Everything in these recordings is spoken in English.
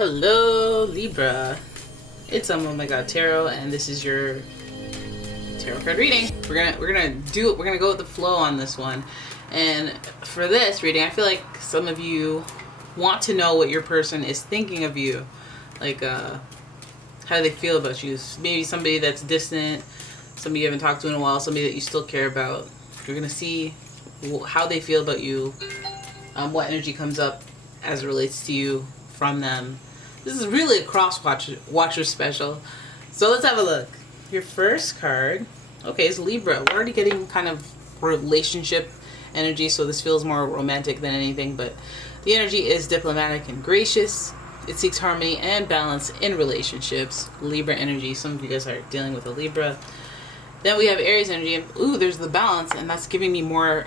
Hello Libra, it's umomgtarot, and this is your tarot card reading. We're gonna go with the flow on this one. And for this reading, I feel like some of you want to know what your person is thinking of you, like how do they feel about you. Maybe somebody that's distant, somebody you haven't talked to in a while, somebody that you still care about. You're gonna see how they feel about you, what energy comes up as it relates to you from them. This is really a CROSSWATCHER special. So let's have a look. Your first card, okay, is Libra. We're already getting kind of relationship energy, so this feels more romantic than anything, but the energy is diplomatic and gracious. It seeks harmony and balance in relationships. Libra energy. Some of you guys are dealing with a Libra. Then we have Aries energy, and ooh, there's the balance, and that's giving me more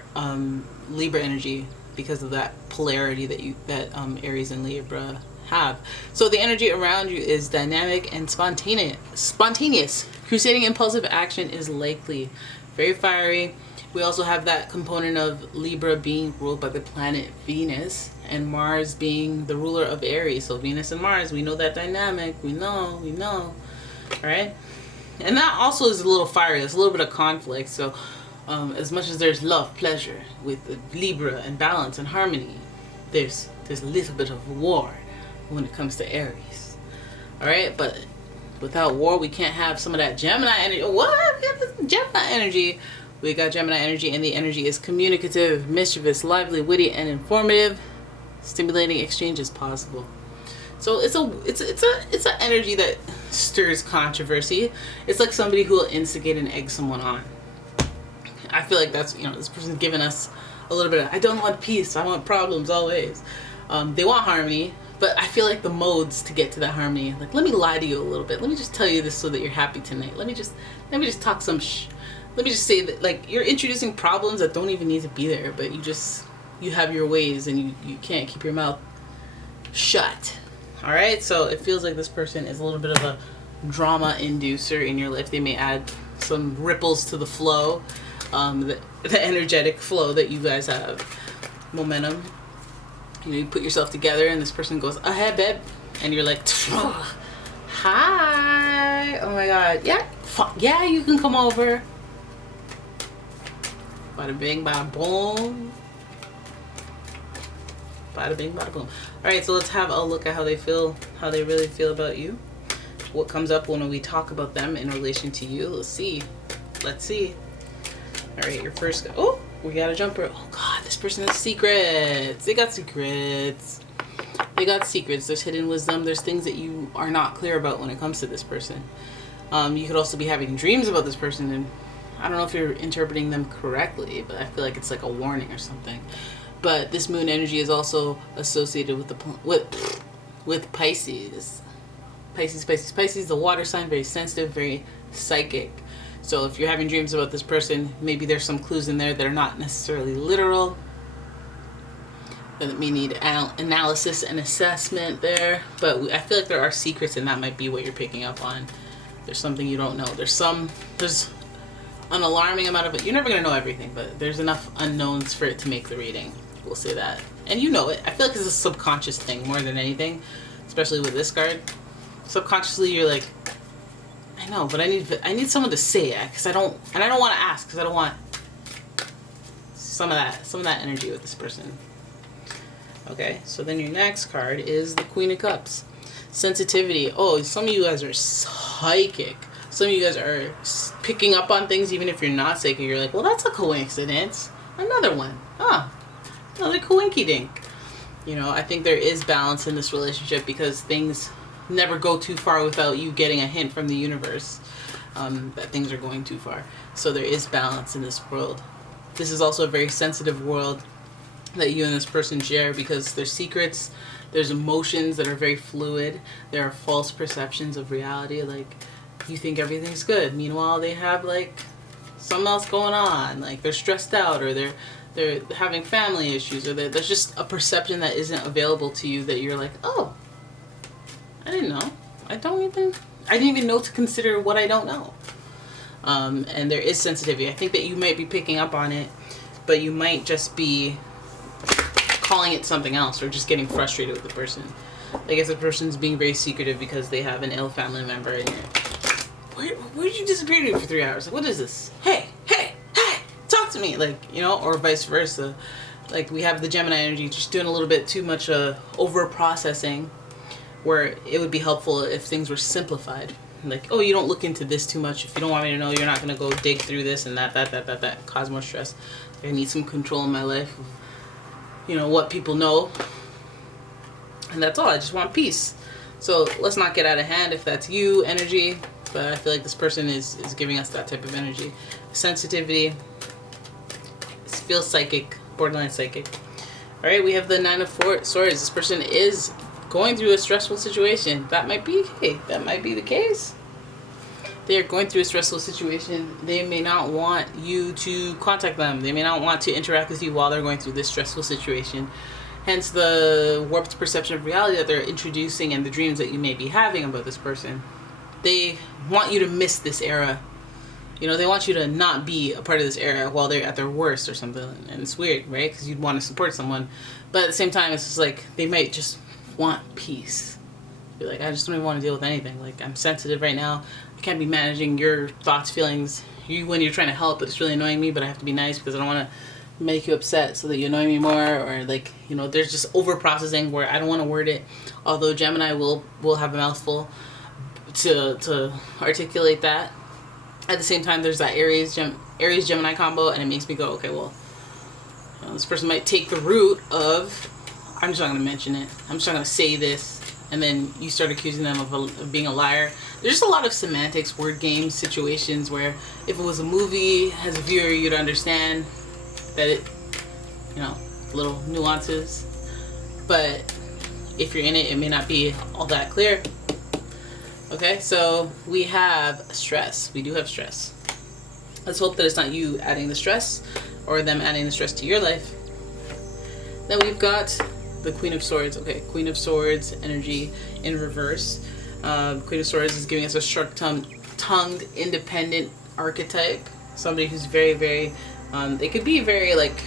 Libra energy because of that polarity that Aries and Libra have. So the energy around you is dynamic and spontaneous. Crusading impulsive action is likely. Very fiery. We also have that component of Libra being ruled by the planet Venus, and Mars being the ruler of Aries. So Venus and Mars, we know that dynamic. We know. All right? And that also is a little fiery. There's a little bit of conflict. So as much as there's love, pleasure with the Libra and balance and harmony, there's a little bit of war when it comes to Aries. All right? But without war, we can't have some of that Gemini energy. What? We got this Gemini energy. We got Gemini energy, and the energy is communicative, mischievous, lively, witty, and informative. Stimulating exchange is possible. So it's an energy that stirs controversy. It's like somebody who will instigate and egg someone on. I feel like that's, this person's giving us a little bit of, I don't want peace, I want problems always. They want harmony, but I feel like the modes to get to that harmony, like, let me lie to you a little bit. Let me just tell you this so that you're happy tonight. Let me just talk some let me just say that, like, you're introducing problems that don't even need to be there, but you have your ways, and you can't keep your mouth shut. All right, so it feels like this person is a little bit of a drama inducer in your life. They may add some ripples to the flow, the energetic flow that you guys have. Momentum. You put yourself together, and this person goes, "Ahead, babe," and you're like, "Hi, oh my God, yeah, you can come over." Bada bing, bada boom. Bada bing, bada boom. All right, so let's have a look at how they really feel about you. What comes up when we talk about them in relation to you? Let's see. All right, your first. Oh, we got a jumper. Oh God, this person has secrets. They got secrets. There's hidden wisdom. There's things that you are not clear about when it comes to this person. You could also be having dreams about this person, and I don't know if you're interpreting them correctly, but I feel like it's like a warning or something. But this moon energy is also associated with Pisces. Pisces, the water sign, very sensitive, very psychic. So if you're having dreams about this person, maybe there's some clues in there that are not necessarily literal. That may need analysis and assessment there. But I feel like there are secrets, and that might be what you're picking up on. There's something you don't know. There's an alarming amount of it. You're never going to know everything, but there's enough unknowns for it to make the reading. We'll say that. And you know it. I feel like it's a subconscious thing more than anything, especially with this card. Subconsciously, you're like, I know, but I need someone to say it, because I don't want to ask, because I don't want some of that energy with this person. Okay, so then your next card is the Queen of Cups. Sensitivity. Oh, some of you guys are psychic. Some of you guys are picking up on things even if you're not psychic. You're like, well, that's a coincidence. Another one. Another coinky dink. I think there is balance in this relationship, because things never go too far without you getting a hint from the universe that things are going too far. So there is balance in this world. This is also a very sensitive world that you and this person share, because there's secrets, there's emotions that are very fluid, there are false perceptions of reality, like you think everything's good, meanwhile they have like something else going on, like they're stressed out, or they're having family issues, or there's just a perception that isn't available to you that you're like, oh, I didn't know. I didn't even know to consider what I don't know. And there is sensitivity. I think that you might be picking up on it, but you might just be calling it something else, or just getting frustrated with the person. Like if the person's being very secretive because they have an ill family member, and where did you disappear to for 3 hours? Like, what is this? Hey, talk to me. Like, you know, or vice versa. Like we have the Gemini energy just doing a little bit too much over processing, where it would be helpful if things were simplified. Like, oh, you don't look into this too much. If you don't want me to know, you're not going to go dig through this and that, cause more stress. I need some control in my life of, you know, what people know. And that's all. I just want peace. So let's not get out of hand if that's you energy. But I feel like this person is giving us that type of energy. Sensitivity. Feels psychic. Borderline psychic. All right, we have the Nine of Swords. This person is going through a stressful situation. That might be the case. They are going through a stressful situation. They may not want you to contact them. They may not want to interact with you while they're going through this stressful situation. Hence the warped perception of reality that they're introducing and the dreams that you may be having about this person. They want you to miss this era. You know, they want you to not be a part of this era while they're at their worst or something. And it's weird, right? Because you'd want to support someone. But at the same time, it's just like they might just want peace. Be like, I just don't even want to deal with anything. Like, I'm sensitive right now. I can't be managing your thoughts, feelings. You when you're trying to help, but it's really annoying me, but I have to be nice because I don't want to make you upset so that you annoy me more. Or like, you know, there's just over processing where I don't want to word it. Although Gemini will have a mouthful to articulate that. At the same time, there's that Aries Gemini combo, and it makes me go, okay, well, you know, this person might take the route of, I'm just not going to mention it. I'm just not going to say this, and then you start accusing them of being a liar. There's just a lot of semantics, word games, situations where if it was a movie, as a viewer, you'd understand that it, you know, little nuances. But if you're in it, it may not be all that clear. Okay, so we have stress. We do have stress. Let's hope that it's not you adding the stress or them adding the stress to your life. Then we've got the Queen of Swords. Okay, Queen of Swords energy in reverse. Queen of Swords is giving us a sharp-tongued, independent archetype. Somebody who's very, very, they could be very like,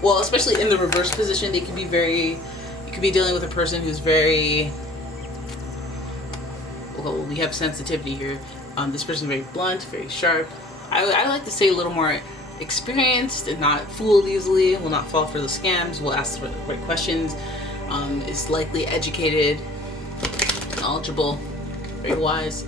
well, especially in the reverse position, they could be very, you could be dealing with a person who's very, well, we have sensitivity here. This person is very blunt, very sharp. I like to say a little more experienced and not fooled easily, will not fall for the scams, will ask the right questions, is likely educated, knowledgeable, very wise.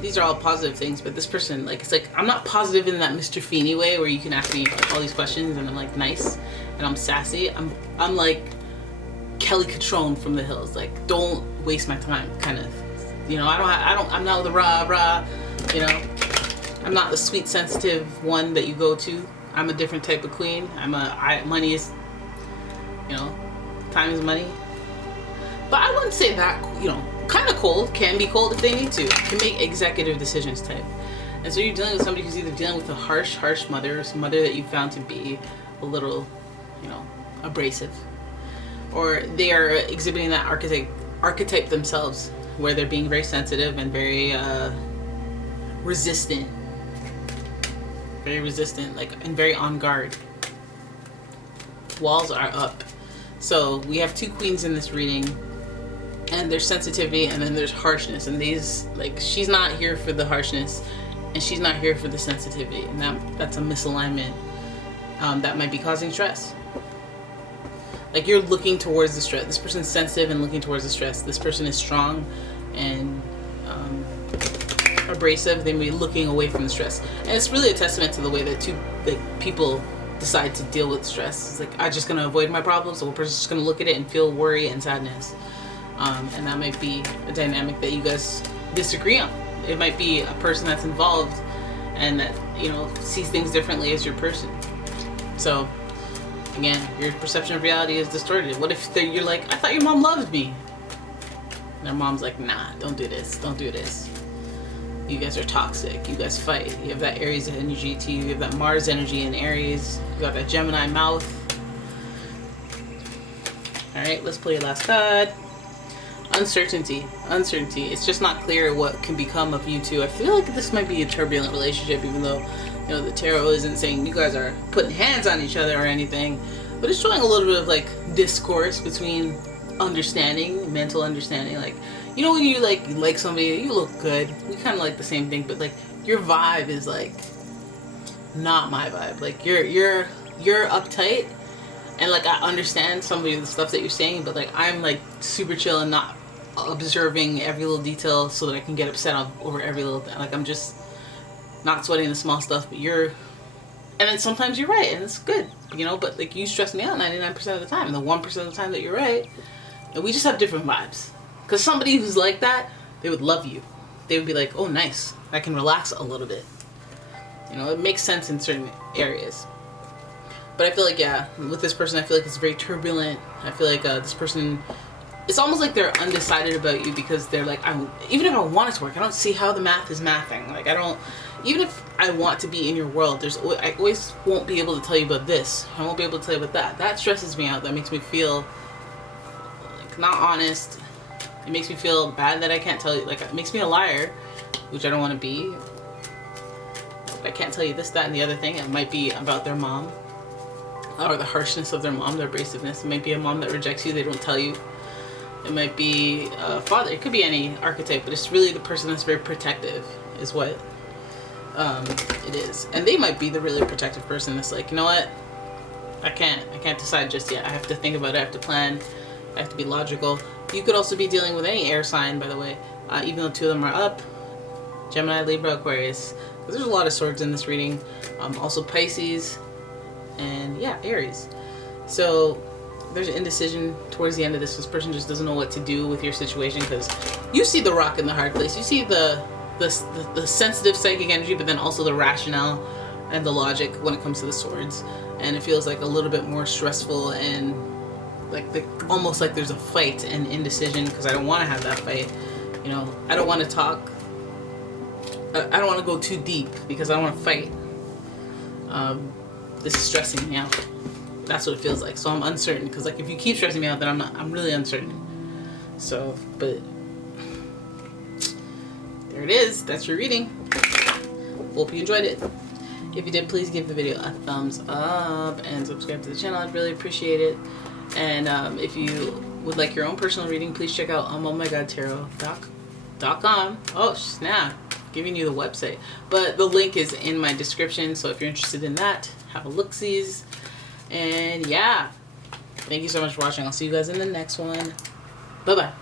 These are all positive things, but this person, like, it's like, I'm not positive in that Mr. Feeney way where you can ask me all these questions and I'm like nice and I'm sassy. I'm like Kelly Catrone from The Hills, like, don't waste my time, kind of. You know, I'm not the rah, you know. I'm not the sweet, sensitive one that you go to. I'm a different type of queen. Money is, you know, time is money. But I wouldn't say that, you know, kind of cold, can be cold if they need to. Can make executive decisions type. And so you're dealing with somebody who's either dealing with a harsh mother, or some mother that you found to be a little, you know, abrasive. Or they are exhibiting that archetype themselves, where they're being very sensitive and very resistant. Very resistant, like, and very on guard. Walls are up. So we have two queens in this reading, and there's sensitivity and then there's harshness. And these, like, she's not here for the harshness and she's not here for the sensitivity. And that's a misalignment that might be causing stress. Like, you're looking towards the stress. This person's sensitive and looking towards the stress. This person is strong and abrasive. They may be looking away from the stress. And it's really a testament to the way that people decide to deal with stress. It's like, I'm just going to avoid my problems. So one person's just going to look at it and feel worry and sadness. And that might be a dynamic that you guys disagree on. It might be a person that's involved and that, you know, sees things differently as your person. So again, your perception of reality is distorted. What if you're like, I thought your mom loved me. And their mom's like, nah, don't do this. Don't do this. You guys are toxic. You guys fight. You have that Aries energy to you. You have that Mars energy in Aries. You got that Gemini mouth. Alright, let's play your last card. Uncertainty. Uncertainty. It's just not clear what can become of you two. I feel like this might be a turbulent relationship, even though, you know, the tarot isn't saying you guys are putting hands on each other or anything. But it's showing a little bit of, like, discourse between understanding, mental understanding. Like, you know when you like somebody, you look good, we kind of like the same thing, but like your vibe is like not my vibe. Like you're uptight, and like I understand some of the stuff that you're saying, but like I'm like super chill and not observing every little detail so that I can get upset over every little thing. Like I'm just not sweating the small stuff, but you're, and then sometimes you're right and it's good, you know, but like you stress me out 99% of the time, and the 1% of the time that you're right, and we just have different vibes. Because somebody who's like that, they would love you. They would be like, oh nice, I can relax a little bit. You know, it makes sense in certain areas. But I feel like, yeah, with this person, I feel like it's very turbulent. I feel like this person, it's almost like they're undecided about you because they're like, even if I want it to work, I don't see how the math is mathing. Like, I don't, even if I want to be in your world, I always won't be able to tell you about this. I won't be able to tell you about that. That stresses me out. That makes me feel like not honest. It makes me feel bad that I can't tell you. Like, it makes me a liar, which I don't want to be. I can't tell you this, that, and the other thing. It might be about their mom, or the harshness of their mom, their abrasiveness. It might be a mom that rejects you, they don't tell you. It might be a father. It could be any archetype, but it's really the person that's very protective is what it is. And they might be the really protective person that's like, you know what? I can't decide just yet. I have to think about it. I have to plan. I have to be logical. You could also be dealing with any air sign, by the way, even though two of them are up. Gemini, Libra, Aquarius. There's a lot of swords in this reading. Also Pisces, and yeah, Aries. So there's an indecision towards the end of this. This person just doesn't know what to do with your situation, because you see the rock in the hard place. You see the sensitive psychic energy, but then also the rationale and the logic when it comes to the swords. And it feels like a little bit more stressful, and like almost like there's a fight and indecision, because I don't want to have that fight. You know, I don't want to talk. I don't want to go too deep because I don't want to fight. This is stressing me out. That's what it feels like. So I'm uncertain, because like if you keep stressing me out, then I'm really uncertain. So, but there it is. That's your reading. Hope you enjoyed it. If you did, please give the video a thumbs up and subscribe to the channel. I'd really appreciate it. And if you would like your own personal reading, please check out umomgtarot.com. Oh snap, giving you the website, but the link is in my description, so if you're interested in that, have a look-sees. And yeah, thank you so much for watching. I'll see you guys in the next one. Bye bye.